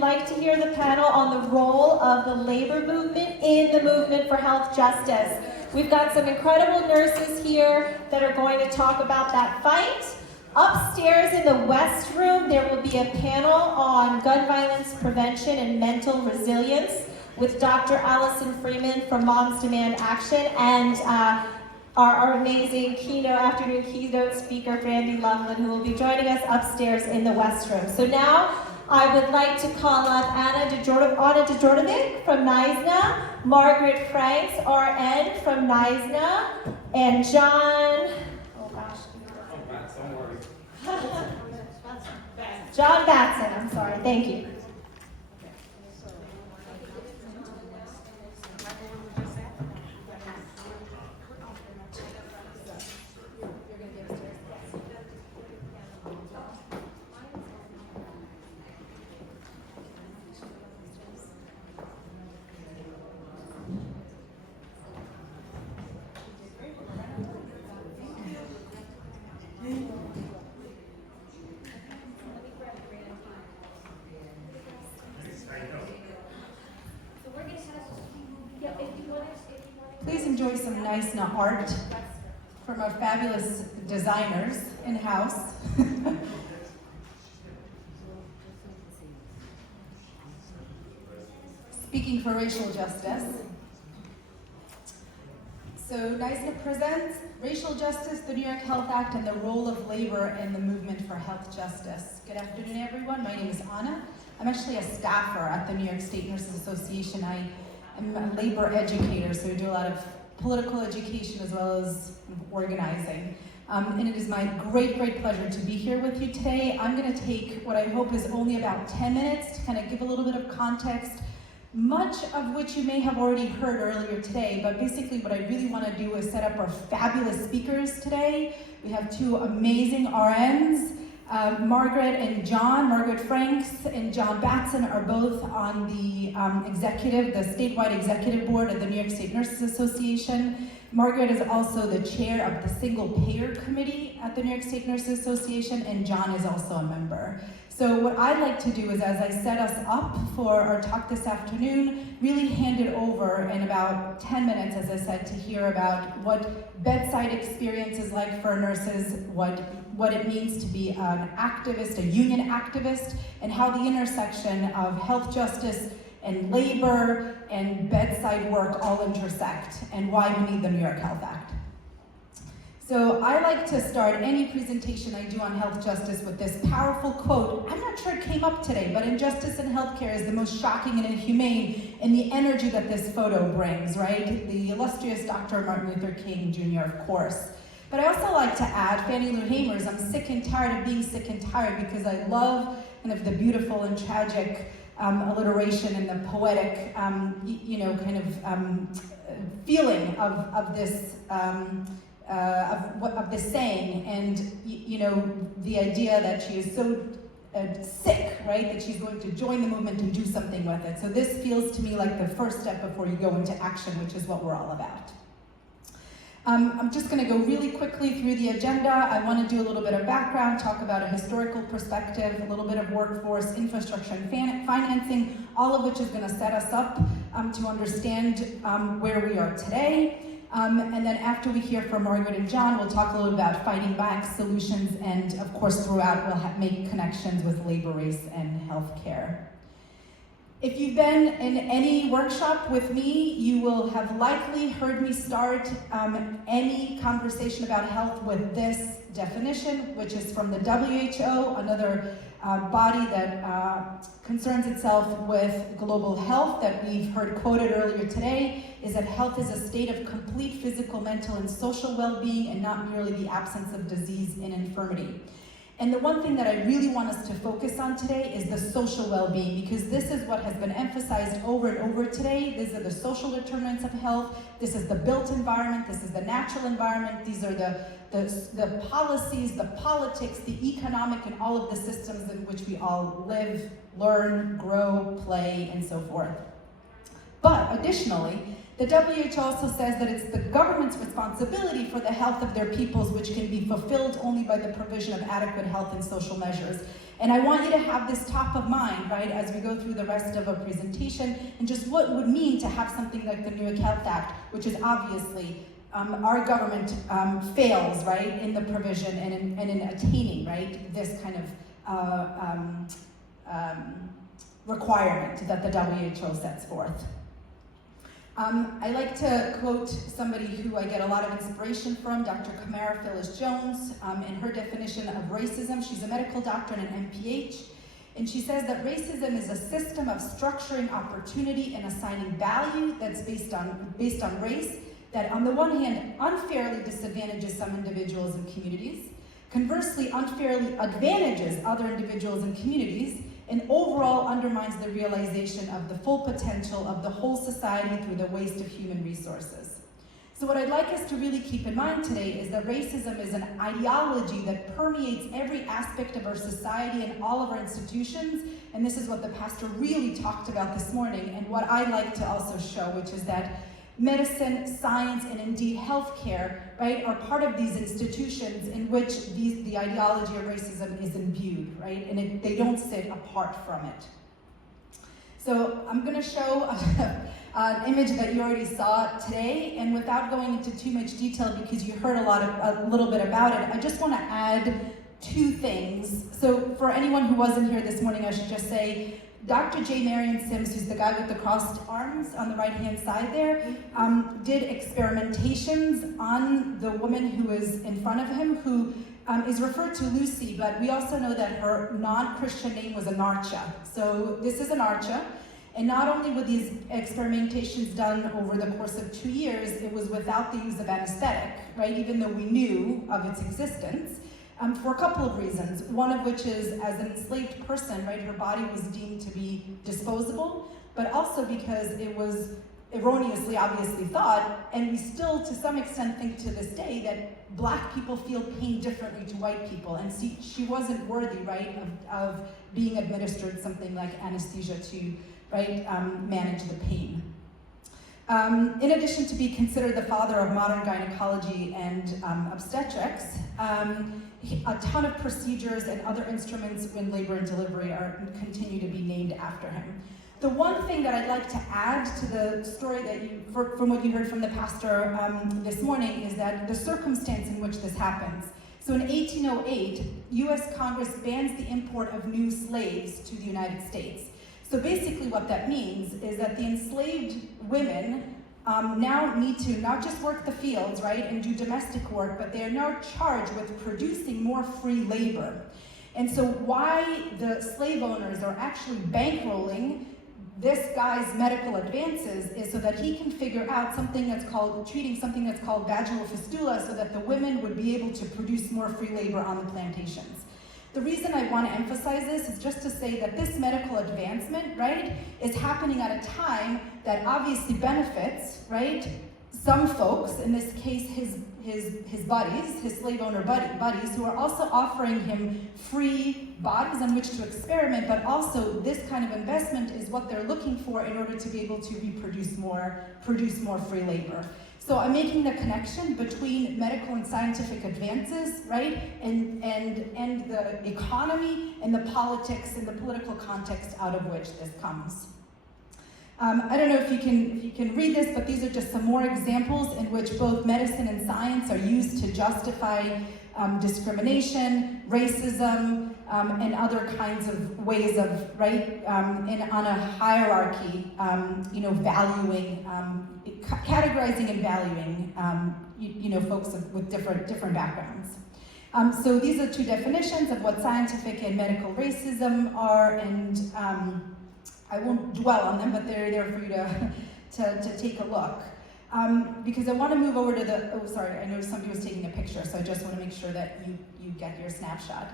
like to hear the panel on the role of the labor movement in the movement for health justice. We've got some incredible nurses here that are going to talk about that fight. Upstairs in the West Room, there will be a panel on gun violence prevention and mental resilience with Dr. Allison Freeman from Moms Demand Action and our amazing afternoon keynote speaker, Brandy Loveland, who will be joining us upstairs in the West Room. So now I would like to call up Anna Djordjevic from NYSNA, Margaret Franks, RN from NYSNA, and John, John Batson, I'm sorry, thank you. Please enjoy some NYSNA art from our fabulous designers in-house. Speaking for racial justice. So NYSNA presents Racial Justice, the New York Health Act, and the role of labor in the movement for health justice. Good afternoon, everyone. My name is Anna. I'm actually a staffer at the New York State Nurses Association. I'm a labor educator, so we do a lot of political education as well as organizing. And it is my great pleasure to be here with you today. I'm going to take what I hope is only about 10 minutes to kind of give a little bit of context, much of which you may have already heard earlier today, but basically what I really want to do is set up our fabulous speakers today. We have two amazing RNs. Margaret and John, Margaret Franks and John Batson are both on the statewide executive board of the New York State Nurses Association. Margaret is also the chair of the Single Payer Committee at the New York State Nurses Association, and John is also a member. So what I'd like to do is, as I set us up for our talk this afternoon, really hand it over in about 10 minutes, as I said, to hear about what bedside experience is like for nurses, what it means to be an activist, a union activist, and how the intersection of health justice and labor and bedside work all intersect, and why we need the New York Health Act. So I like to start any presentation I do on health justice with this powerful quote. I'm not sure it came up today, but injustice in healthcare is the most shocking and inhumane in the energy that this photo brings, right? The illustrious Dr. Martin Luther King Jr., of course. But I also like to add Fannie Lou Hamer's "I'm sick and tired of being sick and tired," because I love kind of the beautiful and tragic alliteration and the poetic, feeling of this saying, and the idea that she is so sick, right, that she's going to join the movement and do something with it. So this feels to me like the first step before you go into action, which is what we're all about. I'm just going to go really quickly through the agenda. I want to do a little bit of background, talk about a historical perspective, a little bit of workforce, infrastructure, and financing, all of which is going to set us up to understand where we are today. And then after we hear from Margaret and John, we'll talk a little about fighting back, solutions, and of course throughout we'll make connections with labor, race, and healthcare. If you've been in any workshop with me, you will have likely heard me start any conversation about health with this definition, which is from the WHO, another body that concerns itself with global health that we've heard quoted earlier today, is that health is a state of complete physical, mental, and social well-being, and not merely the absence of disease and infirmity. And the one thing that I really want us to focus on today is the social well-being, because this is what has been emphasized over and over today. These are the social determinants of health. This is the built environment. This is the natural environment. These are the policies, the politics, the economic, and all of the systems in which we all live, learn, grow, play, and so forth. But additionally, the WHO also says that it's the government's responsibility for the health of their peoples, which can be fulfilled only by the provision of adequate health and social measures. And I want you to have this top of mind, right, as we go through the rest of our presentation, and just what it would mean to have something like the NYHealth Act, which is obviously our government fails, right, in the provision and in attaining, right, this kind of requirement that the WHO sets forth. I like to quote somebody who I get a lot of inspiration from, Dr. Kamara Phyllis-Jones, in her definition of racism. She's a medical doctor and an MPH, and she says that racism is a system of structuring opportunity and assigning value that's based on race, that on the one hand unfairly disadvantages some individuals and communities, conversely unfairly advantages other individuals and communities, and overall undermines the realization of the full potential of the whole society through the waste of human resources. So what I'd like us to really keep in mind today is that racism is an ideology that permeates every aspect of our society and all of our institutions, and this is what the pastor really talked about this morning, and what I like to also show, which is that medicine, science, and indeed healthcare, right, are part of these institutions in which the ideology of racism is imbued, right, and they don't sit apart from it. So I'm going to show an image that you already saw today, and without going into too much detail because you heard a little bit about it, I just want to add two things. So for anyone who wasn't here this morning, I should just say, Dr. J. Marion Sims, who's the guy with the crossed arms on the right-hand side there, did experimentations on the woman who is in front of him, who is referred to Lucy, but we also know that her non-Christian name was Anarcha. So this is Anarcha, and not only were these experimentations done over the course of 2 years, it was without the use of anesthetic, right, even though we knew of its existence. For a couple of reasons, one of which is, as an enslaved person, right, her body was deemed to be disposable, but also because it was erroneously, obviously thought, and we still, to some extent, think to this day that black people feel pain differently to white people, and see, she wasn't worthy, right, of being administered something like anesthesia to, right, manage the pain. In addition to be considered the father of modern gynecology and obstetrics, a ton of procedures and other instruments in labor and delivery continue to be named after him. The one thing that I'd like to add to the story that from what you heard from the pastor this morning is that the circumstance in which this happens. So in 1808, US Congress bans the import of new slaves to the United States. So basically what that means is that the enslaved women now need to not just work the fields, right, and do domestic work, but they are now charged with producing more free labor. And so why the slave owners are actually bankrolling this guy's medical advances is so that he can figure out treating something that's called vaginal fistula, so that the women would be able to produce more free labor on the plantations. The reason I want to emphasize this is just to say that this medical advancement, right, is happening at a time that obviously benefits, right, some folks, in this case his buddies, his slave owner buddies, who are also offering him free bodies on which to experiment, but also this kind of investment is what they're looking for in order to be able to produce more free labor. So I'm making the connection between medical and scientific advances, right, and the economy and the politics and the political context out of which this comes. I don't know if you can read this, but these are just some more examples in which both medicine and science are used to justify discrimination, racism, and other kinds of ways of, right, and on a hierarchy, valuing, categorizing and valuing, folks with different backgrounds. So these are two definitions of what scientific and medical racism are, and I won't dwell on them, but they're there for you to take a look. Because I want to move over to I noticed somebody was taking a picture, so I just want to make sure that you get your snapshot.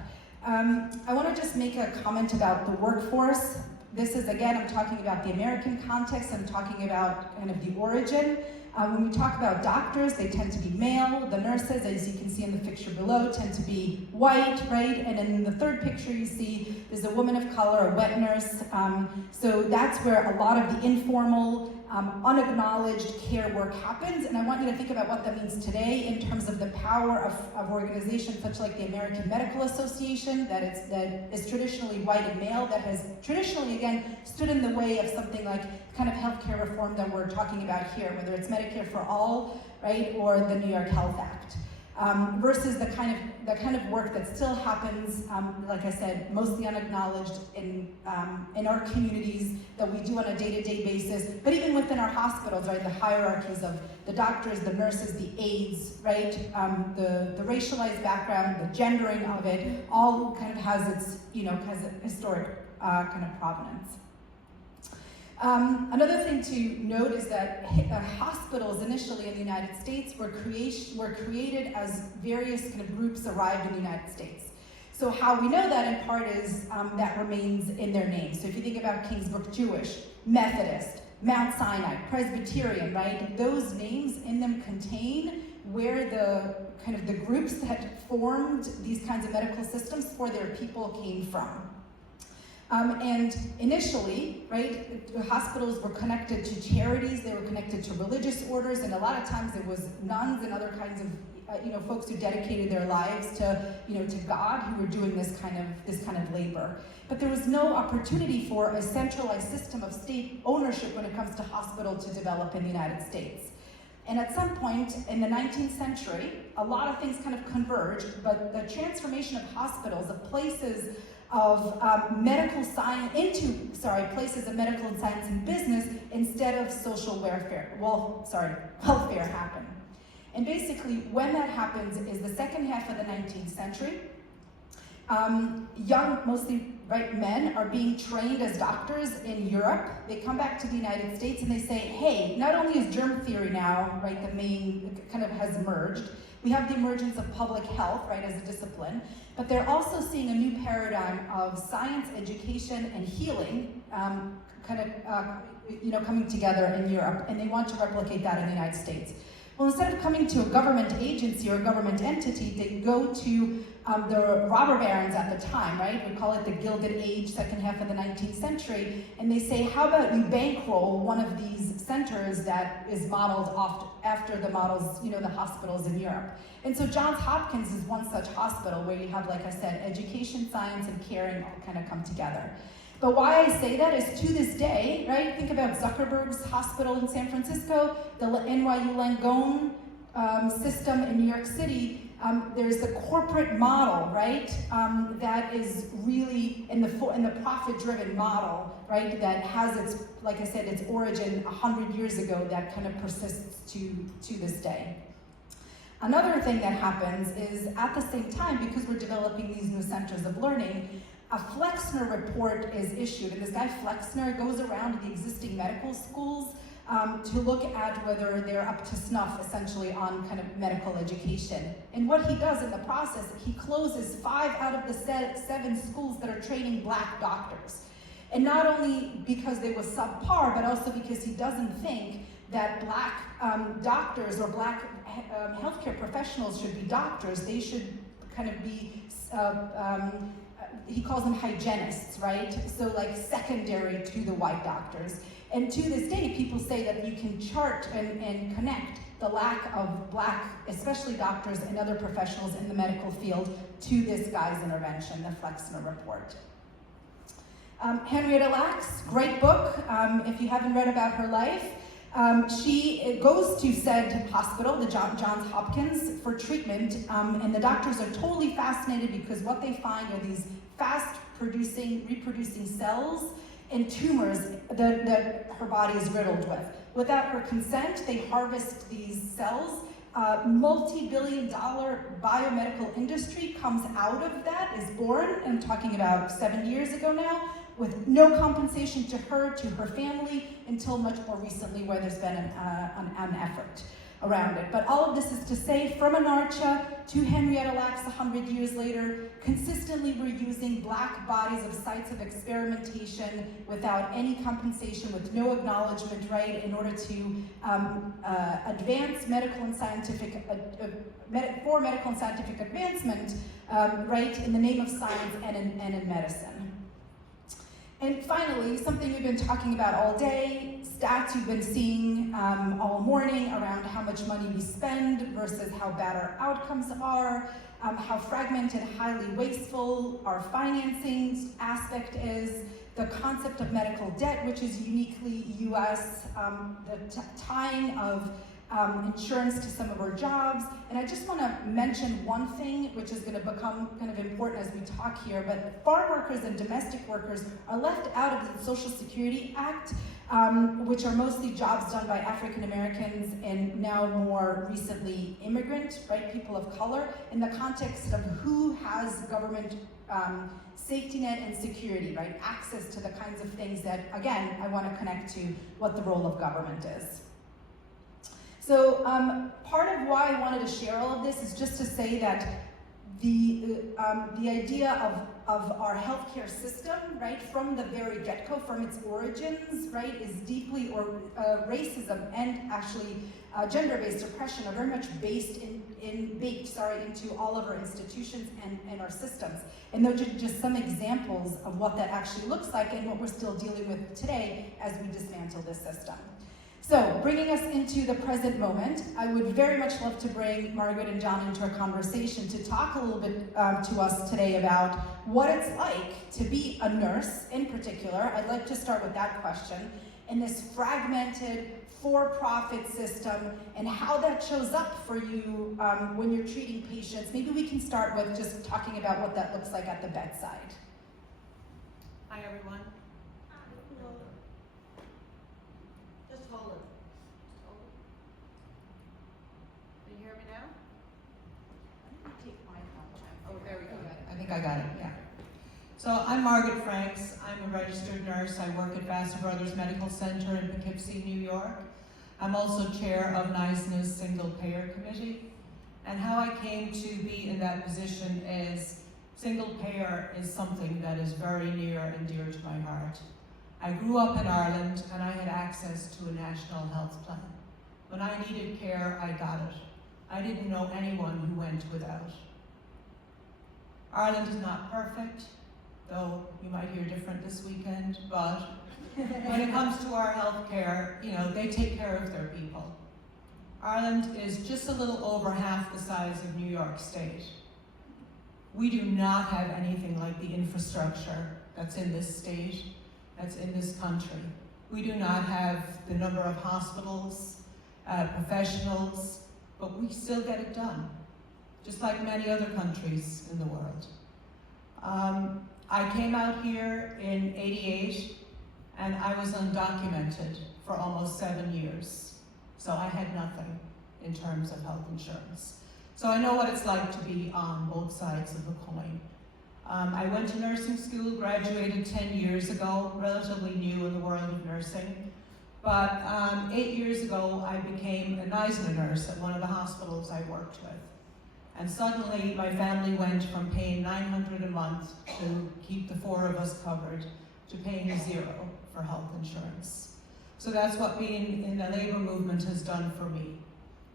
I want to just make a comment about the workforce, This is, again, I'm talking about the American context, I'm talking about kind of the origin. When we talk about doctors, they tend to be male. The nurses, as you can see in the picture below, tend to be white, right? And in the third picture you see, there's a woman of color, a wet nurse. So that's where a lot of the informal, unacknowledged care work happens. And I want you to think about what that means today in terms of the power of organizations such like the American Medical Association, that is traditionally white and male, that has traditionally, again, stood in the way of something like kind of healthcare reform that we're talking about here, whether it's Medicare for all, right, or the NYHealth Act, versus the kind of work that still happens, like I said, mostly unacknowledged in our communities that we do on a day-to-day basis, but even within our hospitals, right, the hierarchies of the doctors, the nurses, the aides, right, the racialized background, the gendering of it, all kind of has its, has a historic kind of provenance. Another thing to note is that hospitals initially in the United States were created as various kind of groups arrived in the United States. So how we know that in part is that remains in their names. So if you think about Kingsbrook Jewish, Methodist, Mount Sinai, Presbyterian, right? Those names in them contain where the kind of the groups that formed these kinds of medical systems for their people came from. And initially, right, hospitals were connected to charities, they were connected to religious orders, and a lot of times it was nuns and other kinds of, folks who dedicated their lives to, to God, who were doing this kind of labor. But there was no opportunity for a centralized system of state ownership when it comes to hospital to develop in the United States. And at some point in the 19th century, a lot of things kind of converged, but the transformation of hospitals, of places of medical science places of medical and science and business instead of social welfare happen. And basically when that happens is the second half of the 19th century. Young, mostly white men are being trained as doctors in Europe. They come back to the United States and they say, hey, not only is germ theory now, right, the main kind of has emerged, we have the emergence of public health, right, as a discipline, but they're also seeing a new paradigm of science, education, and healing coming together in Europe, and they want to replicate that in the United States. Well, instead of coming to a government agency or a government entity, they go to the robber barons at the time, right? We call it the Gilded Age, second half of the 19th century, and they say, how about you bankroll one of these centers that is modeled after the models, the hospitals in Europe. And so Johns Hopkins is one such hospital where you have, like I said, education, science, and caring all kind of come together. But why I say that is to this day, right? Think about Zuckerberg's hospital in San Francisco, the NYU Langone system in New York City. There's the corporate model, right? That is really in the profit-driven model, right? That has its, like I said, its origin 100 years ago that kind of persists to this day. Another thing that happens is at the same time, because we're developing these new centers of learning, a Flexner report is issued, and this guy Flexner goes around to the existing medical schools to look at whether they're up to snuff, essentially, on kind of medical education. And what he does in the process, he closes 5 out of the 7 schools that are training black doctors. And not only because they were subpar, but also because he doesn't think that black doctors or black healthcare professionals should be doctors. They should kind of be he calls them hygienists, right? So like secondary to the white doctors. And to this day, people say that you can chart and connect the lack of black, especially doctors and other professionals in the medical field, to this guy's intervention, the Flexner report. Henrietta Lacks, great book. If you haven't read about her life, she goes to said hospital, the Johns Hopkins, for treatment, and the doctors are totally fascinated because what they find are these reproducing cells and tumors that her body is riddled with. Without her consent, they harvest these cells. Multi-billion-dollar biomedical industry comes out of that, is born, I'm talking about 7 years ago now, with no compensation to her family, until much more recently where there's been an effort. around it. But all of this is to say, from Anarcha to Henrietta Lacks 100 years later, consistently we're using Black bodies of sites of experimentation without any compensation, with no acknowledgement, right, in order to advance medical and scientific, for medical and scientific advancement, right, in the name of science and in medicine. And finally, something we've been talking about all day, stats you've been seeing all morning around how much money we spend versus how bad our outcomes are, how fragmented, highly wasteful our financing aspect is, the concept of medical debt, which is uniquely US, the tying of insurance to some of our jobs. And I just want to mention one thing which is going to become kind of important as we talk here, but farm workers and domestic workers are left out of the Social Security Act, which are mostly jobs done by African Americans and now more recently immigrant, right, people of color, in the context of who has government safety net and security, right, access to the kinds of things that, again, I want to connect to what the role of government is. So part of why I wanted to share all of this is just to say that the idea of our healthcare system, right, from the very get-go, from its origins, right, is deeply, or racism and actually gender-based oppression are very much baked into all of our institutions and our systems. And those are just some examples of what that actually looks like and what we're still dealing with today as we dismantle this system. So, bringing us into the present moment, I would very much love to bring Margaret and John into a conversation to talk a little bit to us today about what it's like to be a nurse in particular. I'd like to start with that question, in this fragmented, for-profit system, and how that shows up for you when you're treating patients. Maybe we can start with just talking about what that looks like at the bedside. Hi, everyone. Just hold it. Can you hear me now? Oh, there we go. I think I got it, yeah. So I'm Margaret Franks. I'm a registered nurse. I work at Batson Brothers Medical Center in Poughkeepsie, New York. I'm also chair of NYSNA's Single Payer Committee. And how I came to be in that position is single payer is something that is very near and dear to my heart. I grew up in Ireland and I had access to a national health plan. When I needed care, I got it. I didn't know anyone who went without. Ireland is not perfect, though you might hear different this weekend, but when it comes to our health care, you know, they take care of their people. Ireland is just a little over half the size of New York State. We do not have anything like the infrastructure that's in this state, that's in this country. We do not have the number of hospitals, professionals, but we still get it done, just like many other countries in the world. I came out here in '88 and I was undocumented for almost 7 years. So I had nothing in terms of health insurance. So I know what it's like to be on both sides of the coin. I went to nursing school, graduated 10 years ago, relatively new in the world of nursing. But 8 years ago, I became a NYSNA nurse at one of the hospitals I worked with. And suddenly, my family went from paying $900 a month to keep the 4 of us covered to paying $0 for health insurance. So that's what being in the labor movement has done for me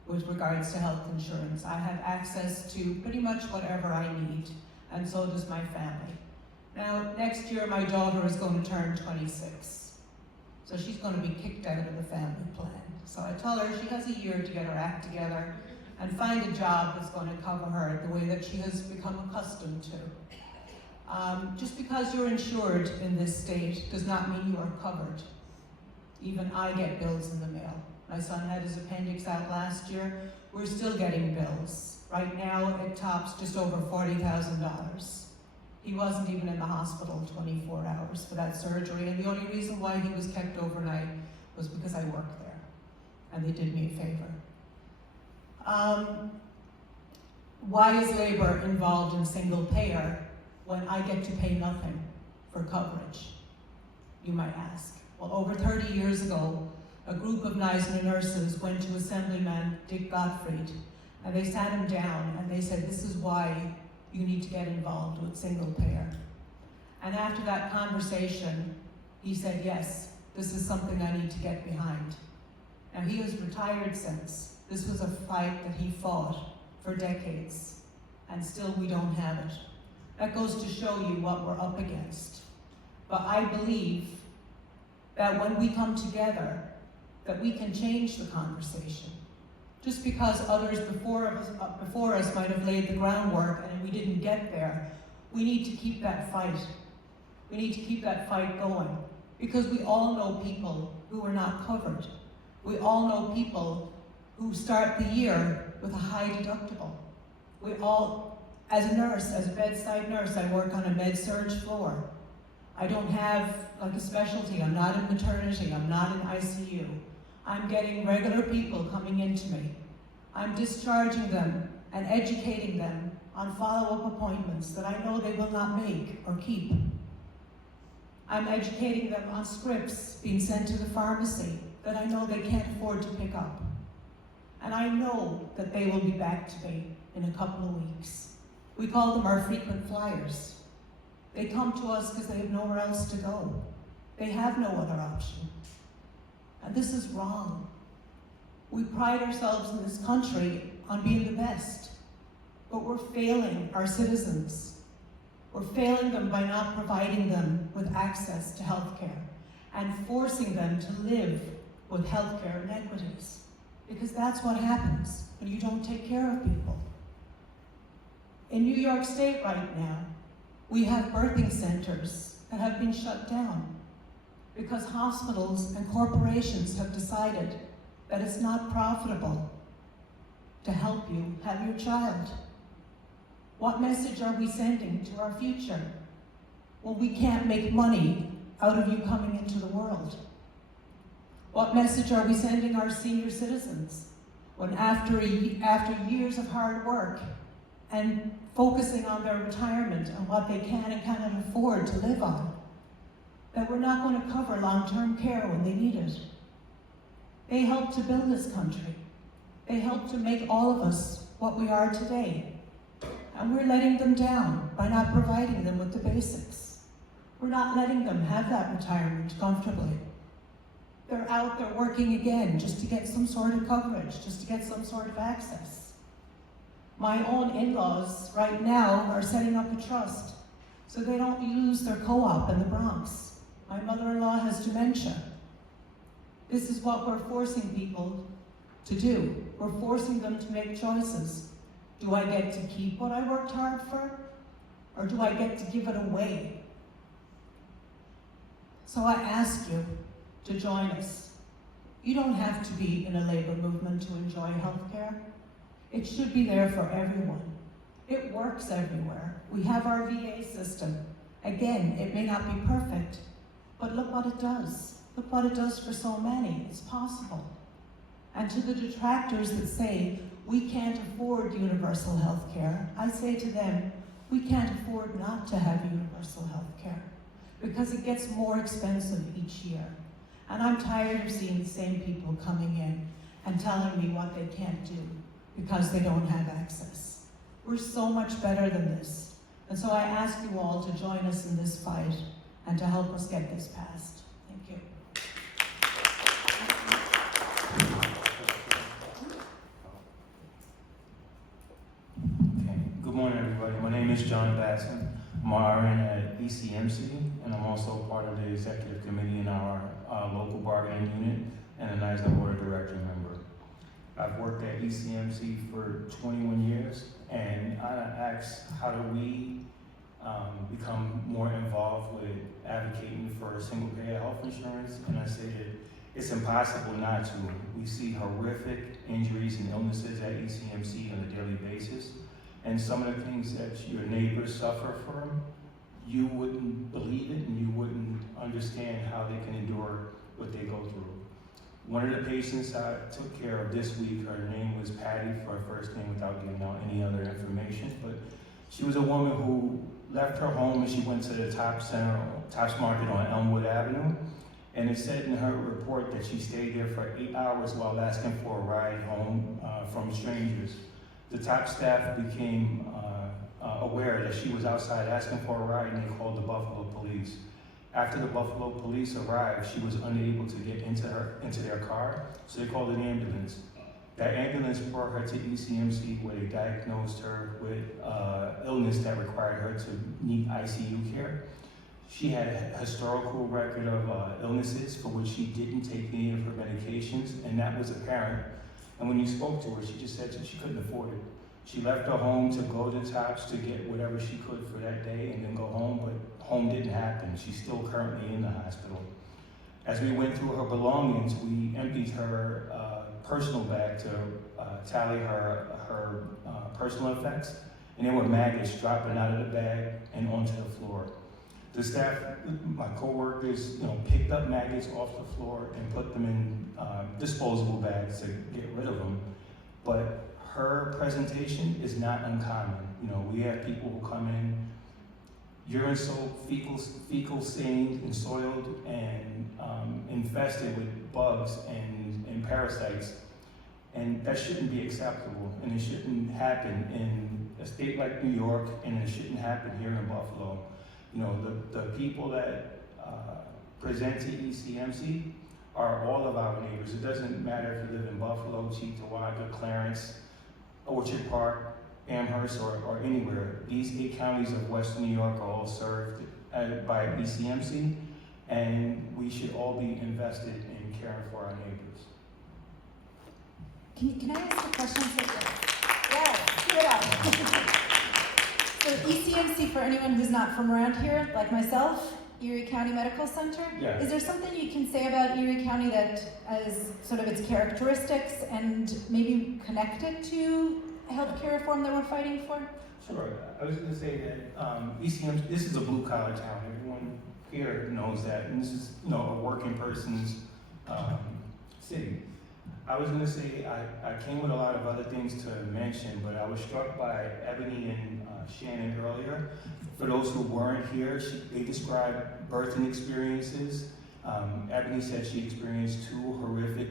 with regards to health insurance. I have access to pretty much whatever I need, and so does my family. Now, next year, my daughter is going to turn 26. So she's going to be kicked out of the family plan. So I tell her she has a year to get her act together and find a job that's going to cover her the way that she has become accustomed to. Just because you're insured in this state does not mean you are covered. Even I get bills in the mail. My son had his appendix out last year. We're still getting bills. Right now, it tops just over $40,000. He wasn't even in the hospital 24 hours for that surgery, and the only reason why he was kept overnight was because I worked there, and they did me a favor. Why is labor involved in single payer when I get to pay nothing for coverage, you might ask? Well, over 30 years ago, a group of NYSNA nurses went to Assemblyman Dick Gottfried, and they sat him down and they said, this is why you need to get involved with single payer. And after that conversation, he said, yes, this is something I need to get behind. Now he has retired since. This was a fight that he fought for decades, and still we don't have it. That goes to show you what we're up against. But I believe that when we come together, that we can change the conversation. Just because others before us might have laid the groundwork and we didn't get there, we need to keep that fight. We need to keep that fight going, because we all know people who are not covered. We all know people who start the year with a high deductible. We all, as a nurse, as a bedside nurse, I work on a med-surg floor. I don't have like a specialty. I'm not in maternity. I'm not in ICU. I'm getting regular people coming into me. I'm discharging them and educating them on follow-up appointments that I know they will not make or keep. I'm educating them on scripts being sent to the pharmacy that I know they can't afford to pick up. And I know that they will be back to me in a couple of weeks. We call them our frequent flyers. They come to us because they have nowhere else to go. They have no other option. And this is wrong. We pride ourselves in this country on being the best, but we're failing our citizens. We're failing them by not providing them with access to healthcare and forcing them to live with healthcare inequities. Because that's what happens when you don't take care of people. In New York State right now, we have birthing centers that have been shut down because hospitals and corporations have decided that it's not profitable to help you have your child. What message are we sending to our future? Well, we can't make money out of you coming into the world. What message are we sending our senior citizens when after years of hard work and focusing on their retirement and what they can and cannot afford to live on, that we're not going to cover long-term care when they need it? They helped to build this country. They helped to make all of us what we are today. And we're letting them down by not providing them with the basics. We're not letting them have that retirement comfortably. They're out there working again just to get some sort of coverage, just to get some sort of access. My own in-laws right now are setting up a trust so they don't lose their co-op in the Bronx. My mother-in-law has dementia. This is what we're forcing people to do. We're forcing them to make choices. Do I get to keep what I worked hard for? Or do I get to give it away? So I ask you to join us. You don't have to be in a labor movement to enjoy healthcare. It should be there for everyone. It works everywhere. We have our VA system. Again, it may not be perfect, but look what it does. Look what it does for so many. It's possible. And to the detractors that say, we can't afford universal health care, I say to them, we can't afford not to have universal health care because it gets more expensive each year. And I'm tired of seeing the same people coming in and telling me what they can't do because they don't have access. We're so much better than this. And so I ask you all to join us in this fight and to help us get this passed. Thank you. Good morning, everybody. My name is John Batson. I'm an RN at ECMC, and I'm also part of the executive committee in our local bargaining unit and a NYSNA board of director member. I've worked at ECMC for 21 years, and I asked, how do we become more involved with advocating for single-payer health insurance? And I say that it's impossible not to. We see horrific injuries and illnesses at ECMC on a daily basis. And some of the things that your neighbors suffer from, you wouldn't believe it and you wouldn't understand how they can endure what they go through. One of the patients I took care of this week, her name was Patty for her first name without giving out any other information, but she was a woman who left her home and she went to the Tops Market on Elmwood Avenue. And it said in her report that she stayed there for 8 hours while asking for a ride home from strangers. The top staff became aware that she was outside asking for a ride, and they called the Buffalo police. After the Buffalo police arrived, she was unable to get into their car, so they called an ambulance. That ambulance brought her to ECMC, where they diagnosed her with illness that required her to need ICU care. She had a historical record of illnesses for which she didn't take any of her medications, and that was apparent. And when you spoke to her, she just said that she couldn't afford it. She left her home to go to TOPS to get whatever she could for that day and then go home, but home didn't happen. She's still currently in the hospital. As we went through her belongings, we emptied her personal bag to tally her personal effects, and there were maggots dropping out of the bag and onto the floor. The staff, my coworkers, picked up maggots off the floor and put them in disposable bags to get rid of them. But her presentation is not uncommon. We have people who come in urine soaked, fecal stained and soiled and infested with bugs and parasites. And that shouldn't be acceptable, and it shouldn't happen in a state like New York, and it shouldn't happen here in Buffalo. The people that present to ECMC are all of our neighbors. It doesn't matter if you live in Buffalo, Cheektowaga, Clarence, Orchard Park, Amherst, or anywhere. These 8 counties of Western New York are all served by ECMC, and we should all be invested in caring for our neighbors. Can I ask a question? Yes, give it up. So ECMC, for anyone who's not from around here, like myself, Erie County Medical Center. Yeah. Is there something you can say about Erie County that is sort of its characteristics and maybe connected to healthcare reform that we're fighting for? Sure. I was going to say that ECMC, this is a blue collar town. Everyone here knows that, and this is a working person's city. I was going to say I came with a lot of other things to mention, but I was struck by Ebony and Shannon earlier. For those who weren't here, they described birthing experiences. Ebony said she experienced 2 horrific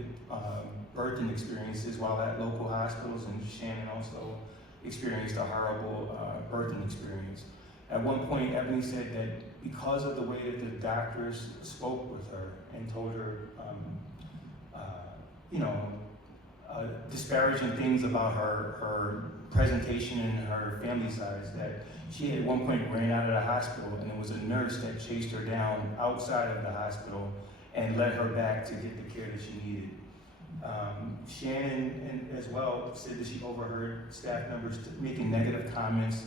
birthing experiences while at local hospitals, and Shannon also experienced a horrible birthing experience. At one point, Ebony said that because of the way that the doctors spoke with her and told her disparaging things about her presentation and her family size, that she at one point ran out of the hospital, and it was a nurse that chased her down outside of the hospital and led her back to get the care that she needed. Shannon as well said that she overheard staff members making negative comments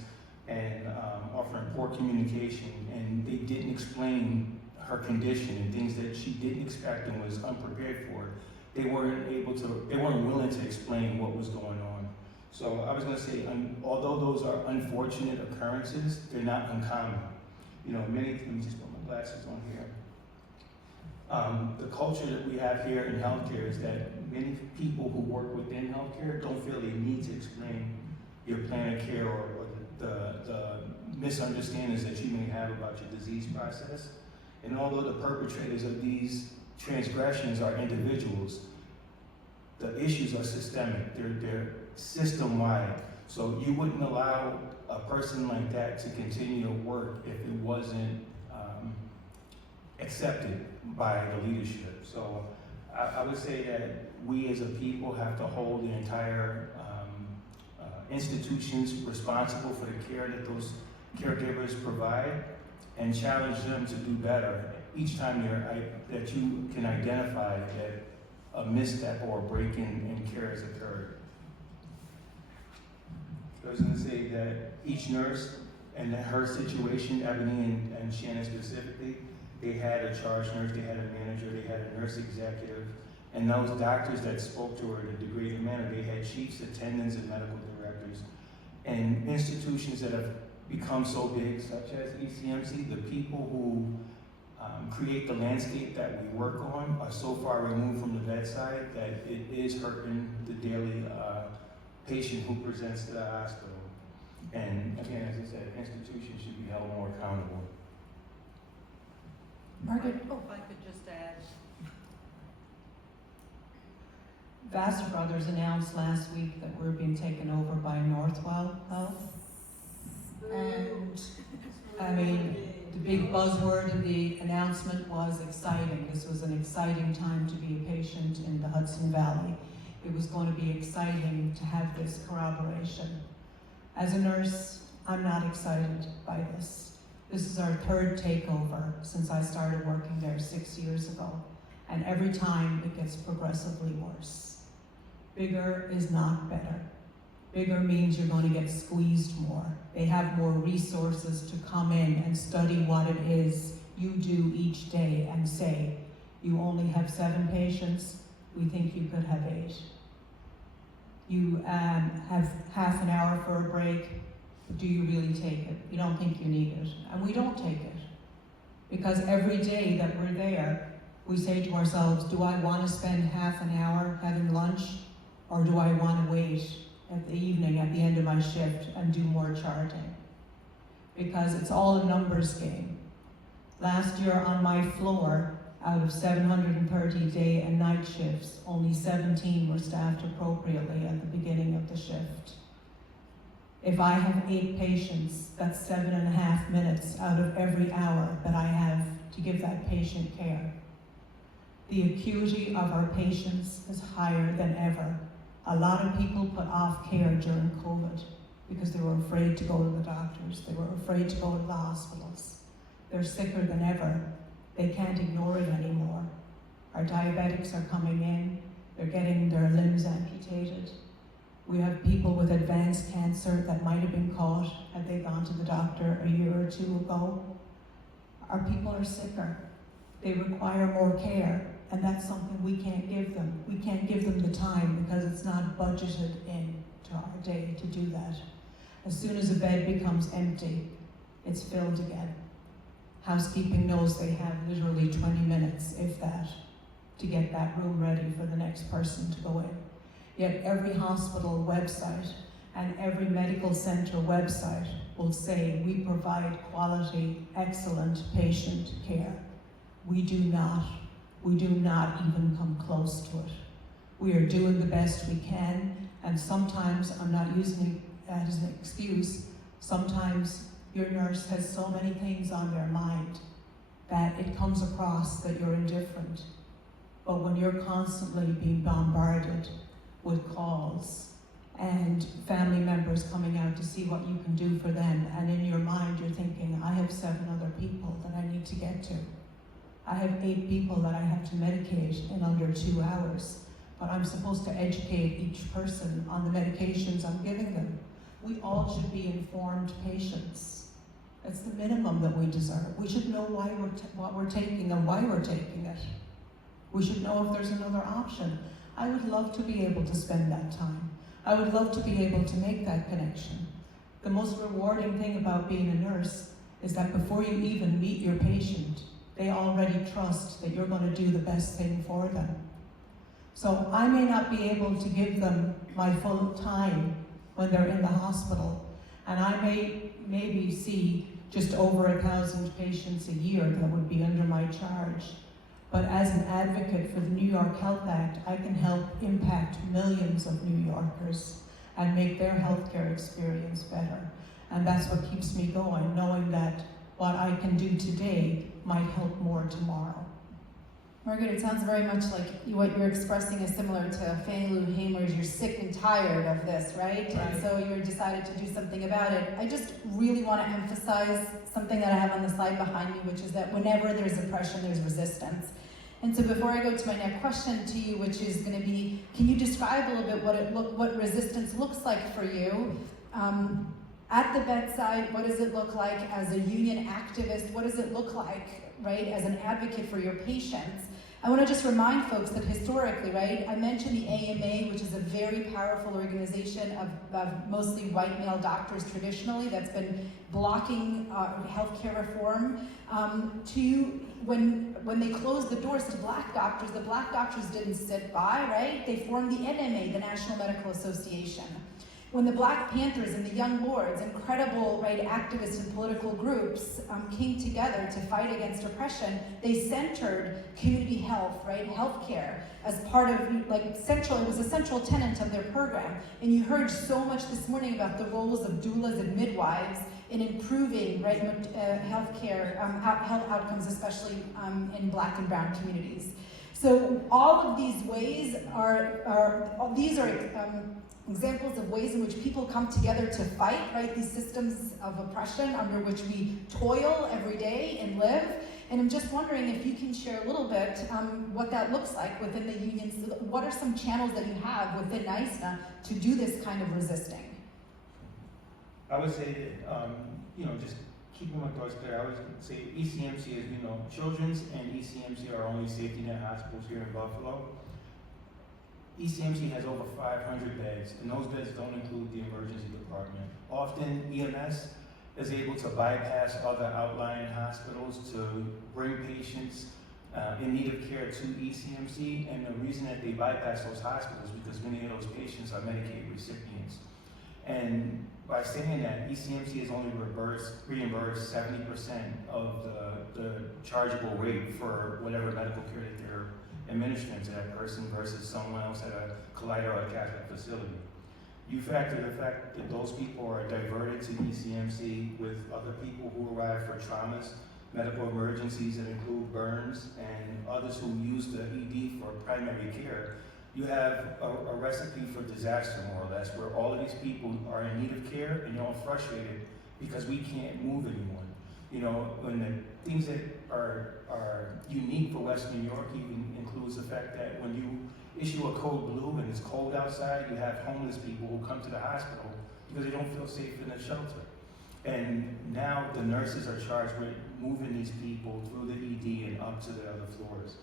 and offering poor communication, and they didn't explain her condition and things that she didn't expect and was unprepared for. They weren't willing to explain what was going on. So I was going to say, although those are unfortunate occurrences, they're not uncommon. Let me just put my glasses on here. The culture that we have here in healthcare is that many people who work within healthcare don't feel they need to explain your plan of care or the misunderstandings that you may have about your disease process. And although the perpetrators of these transgressions are individuals, the issues are systemic. They're system-wide. So you wouldn't allow a person like that to continue to work if it wasn't accepted by the leadership. So I would say that we as a people have to hold the entire institutions responsible for the care that those caregivers provide and challenge them to do better each time that you can identify that a misstep or a break in care has occurred. I was going to say that each nurse and her situation, Ebony and Shannon specifically, they had a charge nurse, they had a manager, they had a nurse executive, and those doctors that spoke to her in a degrading manner, they had chiefs, attendants, and medical directors. And institutions that have become so big, such as ECMC, the people who create the landscape that we work on are so far removed from the bedside that it is hurting the daily patient who presents to the hospital. And again, as I said, institutions should be held more accountable. Margaret? If I could just add, Vassar Brothers announced last week that we're being taken over by Northwell Health. And, I mean, the big buzzword in the announcement was exciting. This was an exciting time to be a patient in the Hudson Valley. It was going to be exciting to have this corroboration. As a nurse, I'm not excited by this. This is our third takeover since I started working there 6 years ago. And every time it gets progressively worse. Bigger is not better. Bigger means you're going to get squeezed more. They have more resources to come in and study what it is you do each day and say, you only have 7 patients, we think you could have 8. You have half an hour for a break, do you really take it? You don't think you need it, and we don't take it. Because every day that we're there, we say to ourselves, do I want to spend half an hour having lunch, or do I want to wait at the evening at the end of my shift and do more charting? Because it's all a numbers game. Last year on my floor, out of 730 day and night shifts, only 17 were staffed appropriately at the beginning of the shift. If I have 8 patients, that's 7.5 minutes out of every hour that I have to give that patient care. The acuity of our patients is higher than ever. A lot of people put off care during COVID because they were afraid to go to the doctors. They were afraid to go to the hospitals. They're sicker than ever. They can't ignore it anymore. Our diabetics are coming in. They're getting their limbs amputated. We have people with advanced cancer that might have been caught had they gone to the doctor a year or 2 ago. Our people are sicker. They require more care. And that's something we can't give them. We can't give them the time because it's not budgeted into our day to do that. As soon as a bed becomes empty, it's filled again. Housekeeping knows they have literally 20 minutes, if that, to get that room ready for the next person to go in. Yet every hospital website and every medical center website will say we provide quality, excellent patient care. We do not. We do not even come close to it. We are doing the best we can, and sometimes, I'm not using it as an excuse, sometimes your nurse has so many things on their mind that it comes across that you're indifferent. But when you're constantly being bombarded with calls and family members coming out to see what you can do for them, and in your mind you're thinking, I have 7 other people that I need to get to. I have 8 people that I have to medicate in under 2 hours, but I'm supposed to educate each person on the medications I'm giving them. We all should be informed patients. It's the minimum that we deserve. We should know what we're taking and why we're taking it. We should know if there's another option. I would love to be able to spend that time. I would love to be able to make that connection. The most rewarding thing about being a nurse is that before you even meet your patient, they already trust that you're going to do the best thing for them. So I may not be able to give them my full time when they're in the hospital, and I may maybe see just over 1,000 patients a year that would be under my charge. But as an advocate for the New York Health Act, I can help impact millions of New Yorkers and make their healthcare experience better. And that's what keeps me going, knowing that what I can do today might help more tomorrow. Margaret, it sounds very much like what you're expressing is similar to Fannie Lou Hamer's "you're sick and tired of this," right? And so you decided to do something about it. I just really want to emphasize something that I have on the slide behind me, which is that whenever there's oppression, there's resistance. And so before I go to my next question to you, which is going to be, can you describe a little bit what resistance looks like for you? At the bedside, what does it look like as a union activist? What does it look like, right, as an advocate for your patients? I want to just remind folks that historically, right, I mentioned the AMA, which is a very powerful organization of mostly white male doctors traditionally that's been blocking healthcare reform. When they closed the doors to black doctors, the black doctors didn't sit by, right? They formed the NMA, the National Medical Association. When the Black Panthers and the Young Lords, incredible activists and political groups came together to fight against oppression, they centered community health, healthcare, as part of it was a central tenet of their program. And you heard so much this morning about the roles of doulas and midwives in improving healthcare, health outcomes, especially in Black and Brown communities. So all of these ways are examples of ways in which people come together to fight, these systems of oppression under which we toil every day and live. And I'm just wondering if you can share a little bit what that looks like within the unions. What are some channels that you have within NYSNA to do this kind of resisting? I would say that, just keeping my thoughts clear, I would say ECMC, as we know, children's and ECMC are only safety net hospitals here in Buffalo. ECMC has over 500 beds, and those beds don't include the emergency department. Often EMS is able to bypass other outlying hospitals to bring patients in need of care to ECMC, and the reason that they bypass those hospitals is because many of those patients are Medicaid recipients. And by saying that, ECMC is only reimbursed 70% of the chargeable rate for whatever medical care that they're administering to that person versus someone else at a Collider or a Catholic facility. You factor the fact that those people are diverted to ECMC with other people who arrive for traumas, medical emergencies that include burns, and others who use the ED for primary care. You have a recipe for disaster, more or less, where all of these people are in need of care and you're all frustrated because we can't move anyone. When the things that are unique for West New York even includes the fact that when you issue a code blue and it's cold outside, you have homeless people who come to the hospital because they don't feel safe in the shelter. And now the nurses are charged with moving these people through the ED and up to the other floors.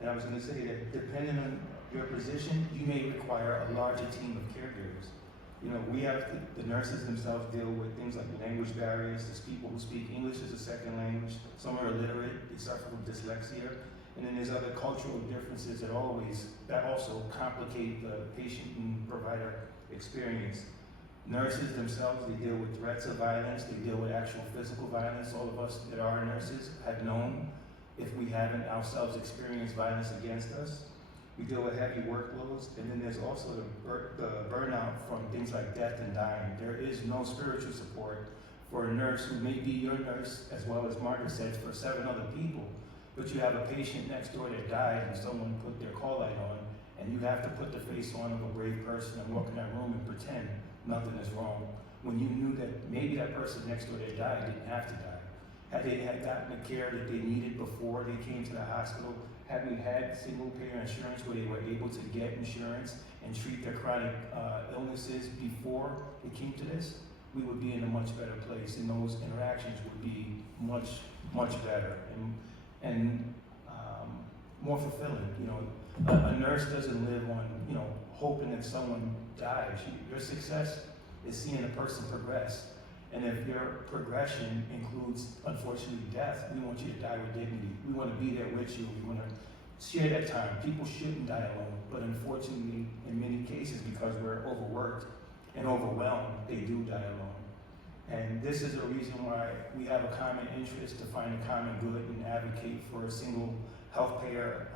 And I was going to say that depending on your position, you may require a larger team of caregivers. We have the nurses themselves deal with things like language barriers. There's people who speak English as a second language. Some are illiterate, they suffer with dyslexia. And then there's other cultural differences that also complicate the patient and provider experience. Nurses themselves, they deal with threats of violence, they deal with actual physical violence. All of us that are nurses have known, if we haven't ourselves experienced violence against us. We deal with heavy workloads, and then there's also the burnout from things like death and dying. There is no spiritual support for a nurse who may be your nurse, as well as Margaret said, for 7 other people. But you have a patient next door that died and someone put their call light on, and you have to put the face on of a brave person and walk in that room and pretend nothing is wrong, when you knew that maybe that person next door that died didn't have to die. Had they gotten the care that they needed before they came to the hospital, had we had single payer insurance where they were able to get insurance and treat their chronic illnesses before it came to this, we would be in a much better place, and those interactions would be much, much better and more fulfilling. A nurse doesn't live on, hoping that someone dies. Your success is seeing a person progress. And if your progression includes, unfortunately, death, we want you to die with dignity. We want to be there with you. We want to share that time. People shouldn't die alone, but unfortunately, in many cases, because we're overworked and overwhelmed, they do die alone. And this is a reason why we have a common interest to find a common good and advocate for a single health payer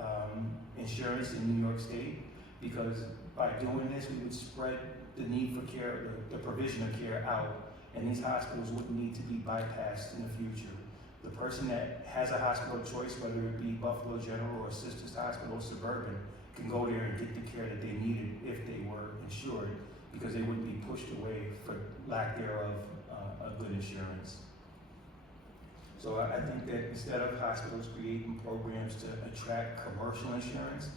insurance in New York State, because by doing this, we would spread the need for care, the provision of care out, and these hospitals wouldn't need to be bypassed in the future. The person that has a hospital choice, whether it be Buffalo General or Sisters Hospital or Suburban, can go there and get the care that they needed if they were insured, because they wouldn't be pushed away for lack thereof of good insurance. So I think that instead of hospitals creating programs to attract commercial insurance,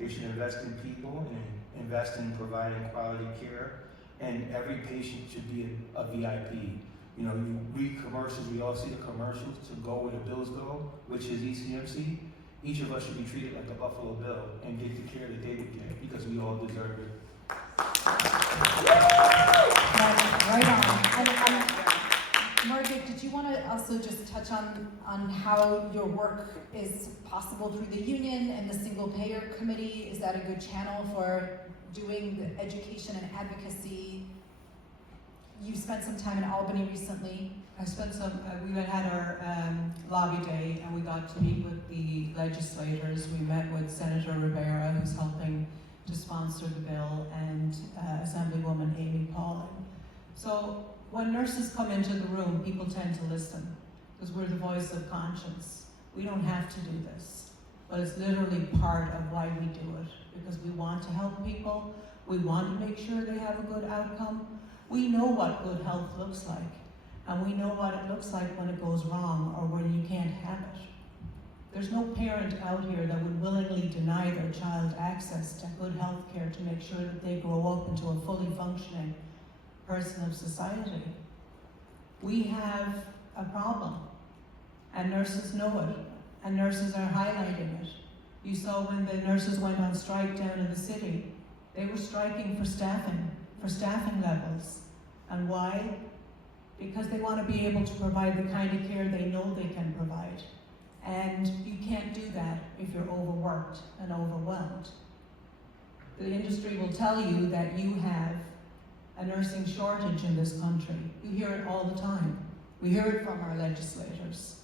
they should invest in people and invest in providing quality care. And every patient should be a VIP. You read commercials, we all see the commercials to go where the bills go, which is ECMC. Each of us should be treated like a Buffalo Bill and get the care that they would get, because we all deserve it. Right on. And Margaret, did you want to also just touch on how your work is possible through the union and the single payer committee? Is that a good channel for doing the education and advocacy you spent some time in Albany recently. I spent some, we had our lobby day and we got to meet with the legislators. We met with Senator Rivera, who's helping to sponsor the bill, and Assemblywoman Amy Pauling. So when nurses come into the room, people tend to listen because we're the voice of conscience. We don't have to do this, but it's literally part of why we do it, because we want to help people. We want to make sure they have a good outcome. We know what good health looks like, and we know what it looks like when it goes wrong or when you can't have it. There's no parent out here that would willingly deny their child access to good health care to make sure that they grow up into a fully functioning person of society. We have a problem, and nurses know it, and nurses are highlighting it. You saw when the nurses went on strike down in the city, they were striking for staffing levels. And why? Because they want to be able to provide the kind of care they know they can provide. And you can't do that if you're overworked and overwhelmed. The industry will tell you that you have a nursing shortage in this country. You hear it all the time. We hear it from our legislators.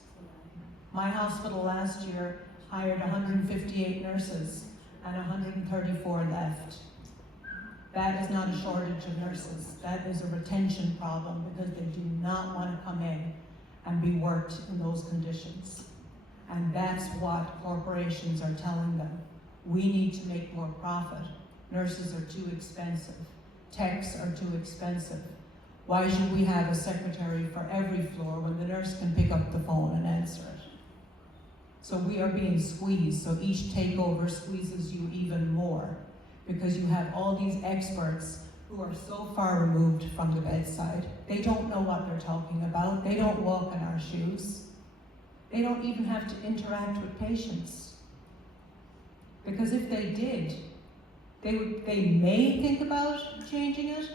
My hospital last year hired 158 nurses and 134 left. That is not a shortage of nurses. That is a retention problem because they do not want to come in and be worked in those conditions. And that's what corporations are telling them. We need to make more profit. Nurses are too expensive. Techs are too expensive. Why should we have a secretary for every floor when the nurse can pick up the phone and answer it? So we are being squeezed, so each takeover squeezes you even more because you have all these experts who are so far removed from the bedside. They don't know what they're talking about. They don't walk in our shoes. They don't even have to interact with patients. Because if they did, they may think about changing it,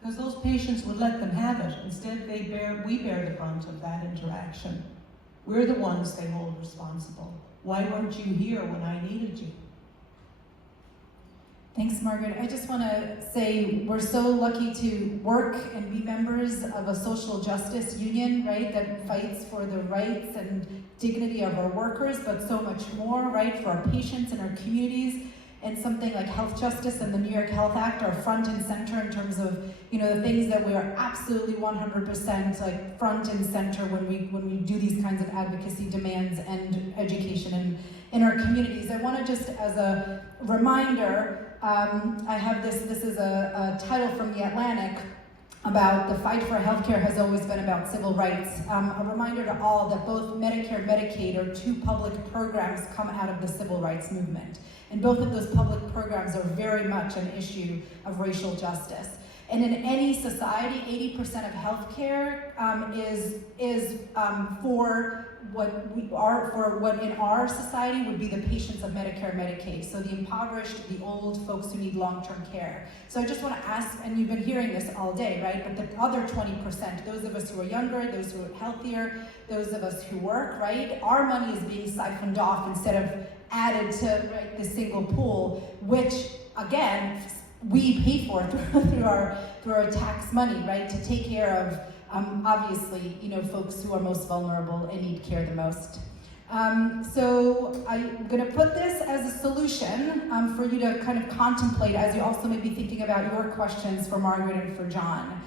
because those patients would let them have it. Instead, we bear the brunt of that interaction. We're the ones they hold responsible. Why weren't you here when I needed you? Thanks, Margaret. I just want to say we're so lucky to work and be members of a social justice union, right, that fights for the rights and dignity of our workers, but so much more, right, for our patients and our communities. And something like health justice and the New York Health Act are front and center in terms of, you know, the things that we are absolutely 100% like front and center when we do these kinds of advocacy demands and education in our communities. I want to just, as a reminder, I have this is a title from The Atlantic about the fight for healthcare has always been about civil rights. A reminder to all that both Medicare and Medicaid are two public programs come out of the civil rights movement. And both of those public programs are very much an issue of racial justice. And in any society, 80% of healthcare is for what in our society would be the patients of Medicare and Medicaid. So the impoverished, the old, folks who need long-term care. So I just want to ask, and you've been hearing this all day, right? But the other 20%, those of us who are younger, those who are healthier, those of us who work, right? Our money is being siphoned off instead of added to, right, the single pool, which again we pay for through our tax money, right, to take care of obviously, you know, folks who are most vulnerable and need care the most. So I'm going to put this as a solution for you to kind of contemplate as you also may be thinking about your questions for Margaret and for John.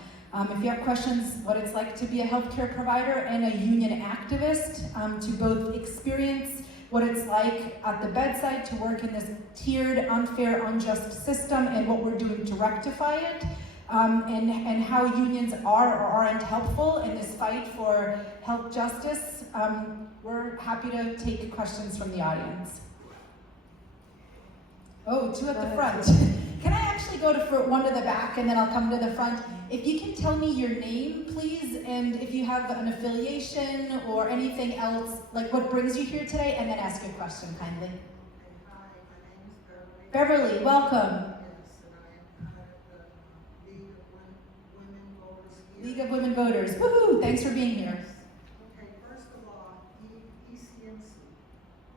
If you have questions, what it's like to be a healthcare provider and a union activist, to both experience what it's like at the bedside to work in this tiered, unfair, unjust system and what we're doing to rectify it, and how unions are or aren't helpful in this fight for health justice. We're happy to take questions from the audience. Oh, two at the front. Can I actually go to one to the back and then I'll come to the front? If you can tell me your name, please, and if you have an affiliation or anything else, like what brings you here today, and then ask your question kindly. Hi, my name is Beverly, welcome. Yes, and I'm the League of Women Voters here. League of Women Voters. Woohoo! Thanks for being here. Okay, first of all, ECMC.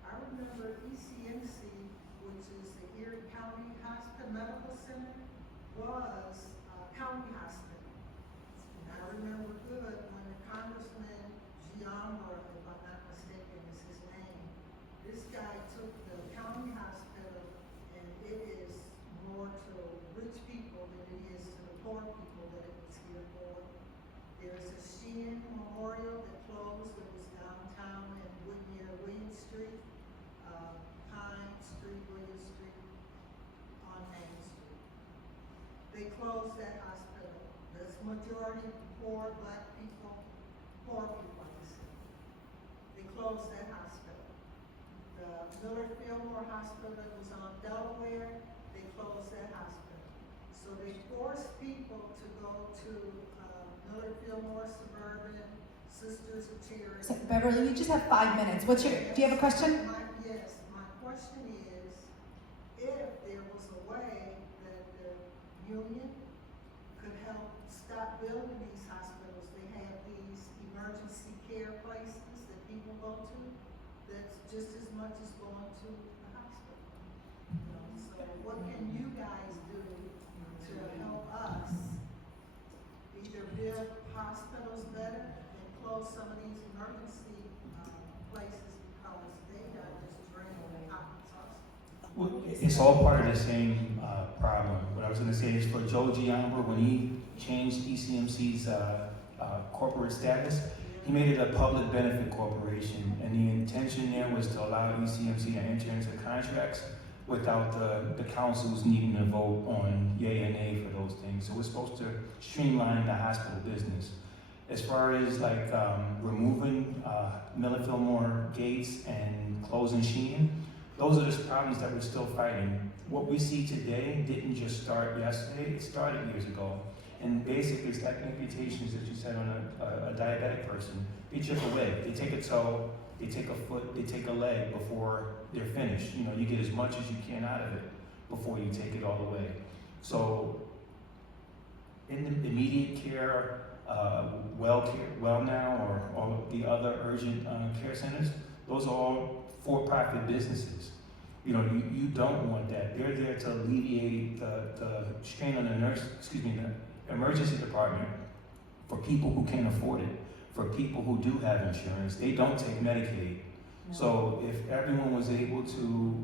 I remember ECMC, which is the Erie County Hospital Medical Center, was a county hospital. I remember good when the Congressman Giambra, if I'm not mistaken, is his name. This guy took the county hospital, and it is more to rich people than it is to the poor people that it was here for. There's a Sheehan Memorial that closed, that was downtown and near William Street, Pine Street, William Street, on Main Street. They closed that hospital. There's majority poor black people, poor people in the city. They closed that hospital. The Miller Fillmore Hospital that was on Delaware, they closed that hospital. So they forced people to go to Miller Fillmore Suburban, Sisters of Charity. So Beverly, we just have 5 minutes. Do you have a question? Yes, my question is, if there was a way that the union could help stop building these hospitals, they have these emergency care places that people go to, that's just as much as going to the hospital. You know, so what can you guys do to help us either build hospitals better and close some of these emergency places, because they are just draining pockets also. Well, it's all part of the same problem. What I was going to say is for Joe Giambra, when he changed ECMC's corporate status, he made it a public benefit corporation, and the intention there was to allow ECMC to enter into contracts without the councils needing to vote on yay and nay for those things. So we're supposed to streamline the hospital business. As far as like removing Miller Fillmore gates and closing Sheehan, those are the problems that we're still fighting. What we see today didn't just start yesterday, it started years ago. And basically it's like amputations that you said on a diabetic person. They chip away, they take a toe, they take a foot, they take a leg before they're finished. You know, you get as much as you can out of it before you take it all away. So in the immediate care, Well Now, or all of the other urgent care centers, those are all for-profit businesses. You know, you don't want that. They're there to alleviate the strain on the emergency department for people who can't afford it, for people who do have insurance. They don't take Medicaid. So if everyone was able to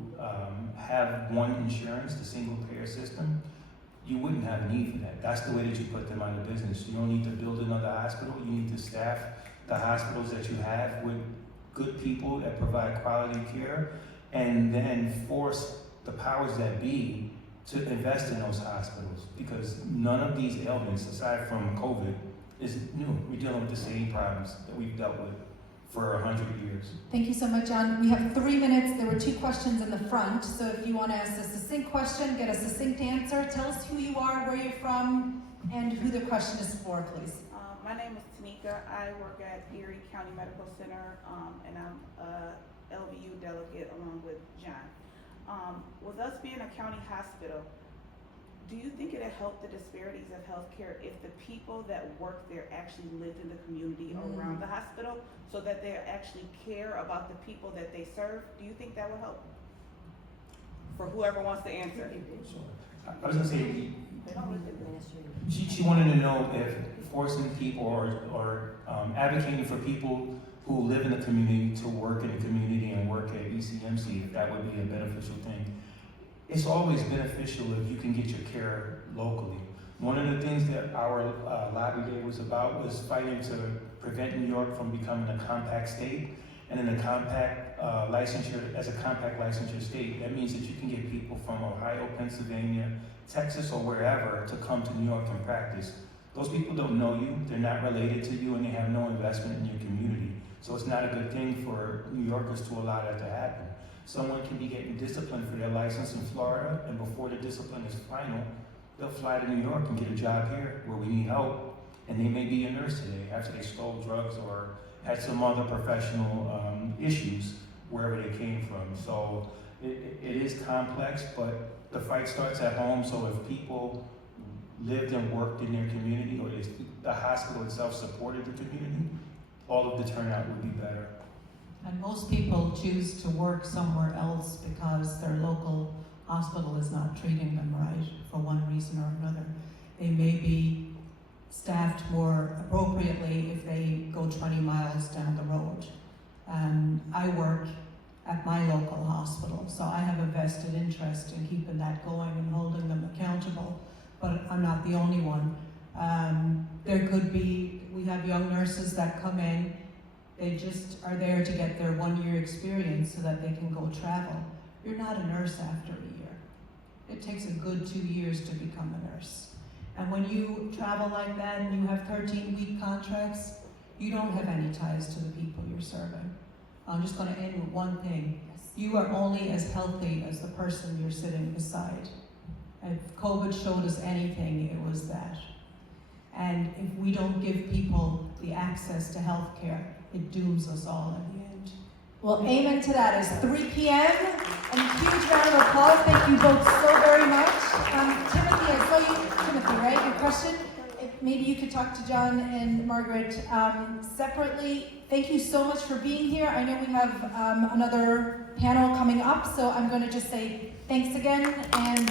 have one insurance, the single payer system, you wouldn't have a need for that. That's the way that you put them out of business. You don't need to build another hospital. You need to staff the hospitals that you have with good people that provide quality care, and then force the powers that be to invest in those hospitals, because none of these ailments, aside from COVID, is new. We're dealing with the same problems that we've dealt with for 100 years. Thank you so much, John. We have 3 minutes. There were 2 questions in the front, so if you want to ask a succinct question, get a succinct answer, tell us who you are, where you're from, and who the question is for, please. My name is Tanika. I work at Erie County Medical Center, and I'm a LVU delegate along with John. With us being a county hospital, do you think it'll help the disparities of healthcare if the people that work there actually live in the community around the hospital, so that they actually care about the people that they serve? Do you think that will help? For whoever wants to answer. I was gonna say, she wanted to know if forcing people or advocating for people who live in the community to work in the community and work at ECMC, if that would be a beneficial thing. It's always beneficial if you can get your care locally. One of the things that our lobby day was about was fighting to prevent New York from becoming a compact state. And in a compact licensure, as a compact licensure state, that means that you can get people from Ohio, Pennsylvania, Texas, or wherever to come to New York and practice. Those people don't know you, they're not related to you, and they have no investment in your community. So it's not a good thing for New Yorkers to allow that to happen. Someone can be getting disciplined for their license in Florida, and before the discipline is final, they'll fly to New York and get a job here where we need help. And they may be a nurse today after they stole drugs or had some other professional issues wherever they came from. So it is complex, but the fight starts at home. So if people lived and worked in their community, or the hospital itself supported the community, all of the turnout would be better. And most people choose to work somewhere else because their local hospital is not treating them right for one reason or another. They may be staffed more appropriately if they go 20 miles down the road. I work at my local hospital, so I have a vested interest in keeping that going and holding them accountable, but I'm not the only one. There could be, we have young nurses that come in, they just are there to get their 1 year experience so that they can go travel. You're not a nurse after a year. It takes a good 2 years to become a nurse. And when you travel like that and you have 13-week contracts, you don't have any ties to the people you're serving. I'm just going to end with one thing. You are only as healthy as the person you're sitting beside. If COVID showed us anything, it was that. And if we don't give people the access to health care, it dooms us all in the end. Well, amen to that. It's 3 p.m. and a huge round of applause. Thank you both so very much. Timothy, I saw you, Timothy, right? Your question? Maybe you could talk to John and Margaret separately. Thank you so much for being here. I know we have another panel coming up, so I'm going to just say thanks again, and